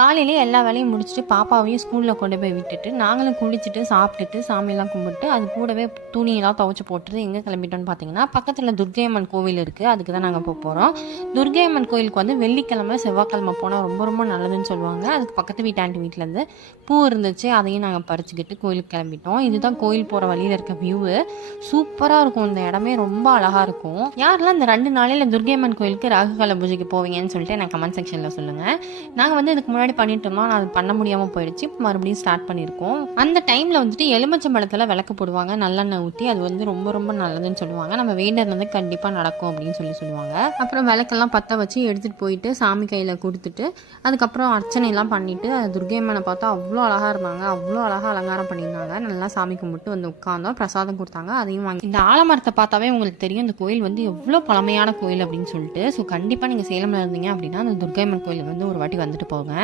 காலையிலேயே எல்லா வேலையும் முடிச்சுட்டு பாப்பாவையும் ஸ்கூலில் கொண்டு போய் விட்டுட்டு நாங்களும் குளிச்சுட்டு சாப்பிட்டுட்டு சாமியெல்லாம் கும்பிட்டு அது கூடவே துணியெல்லாம் துவைச்சி போட்டுட்டு எங்கே கிளம்பிட்டோன்னு பார்த்தீங்கன்னா பக்கத்தில் துர்க்கையம்மன் கோவில் இருக்குது, அதுக்கு தான் நாங்கள் போகிறோம். துர்க்கையம்மன் கோயிலுக்கு வந்து வெள்ளிக்கிழமை செவ்வாய்க்கிழமை போனால் ரொம்ப ரொம்ப நல்லதுன்னு சொல்லுவாங்க. அதுக்கு பக்கத்து வீட்டாண்டி வீட்டிலேருந்து பூ இருந்துச்சு, அதையும் நாங்கள் பறிச்சுக்கிட்டு கோயிலுக்கு கிளம்பிட்டோம். இதுதான் கோயில் போகிற வழியில் இருக்க வியூவு. சூப்பராக இருக்கும், இந்த இடமே ரொம்ப அழகாக இருக்கும். யாரெல்லாம் இந்த 2 நாளையில் துர்க்கையம்மன் கோயிலுக்கு ராகுகால பூஜைக்கு போவீங்கன்னு சொல்லிட்டு எனக்கு கமெண்ட் செக்ஷனில் சொல்லுங்கள். நாங்கள் வந்து இதுக்கு முன்னாடி பண்ணிட்டு இருந்தோம், அது பண்ண முடியாமல் போயிடுச்சு. மறுபடியும் ஸ்டார்ட் பண்ணியிருக்கோம். அந்த டைமில் வந்துட்டு எலுமிச்சம்பழத்தில் விளக்கு போடுவாங்க, நல்லெண்ணெய் ஊற்றி. அது வந்து ரொம்ப ரொம்ப நல்லதுன்னு சொல்லுவாங்க. நம்ம வேண்டியது கண்டிப்பாக நடக்கும் அப்படின்னு சொல்லுவாங்க. அப்புறம் விளக்கெல்லாம் பற்ற வச்சு எடுத்துகிட்டு போயிட்டு சாமி கையில் கொடுத்துட்டு அதுக்கப்புறம் அர்ச்சனைலாம் பண்ணிட்டு துர்க்கையம்மனை பார்த்தா அவ்வளோ அழகாக இருந்தாங்க, அவ்வளோ அழகாக அலங்காரம் பண்ணியிருந்தாங்க. நல்லா சாமி கும்பிட்டு வந்து உட்காந்தோம், பிரசாதம் கொடுத்தாங்க, அதையும் வாங்கி. இந்த ஆலமரத்தை பார்த்தாவே உங்களுக்கு தெரியும் இந்த கோயில் வந்து எவ்வளோ பழமையான கோயில் அப்படின்னு சொல்லிட்டு. ஸோ கண்டிப்பாக நீங்கள் சேலமில் இருந்தீங்க அப்படின்னா அந்த துர்க்கையம்மன் கோயில் வந்து ஒரு வாட்டி வந்துட்டு போங்க.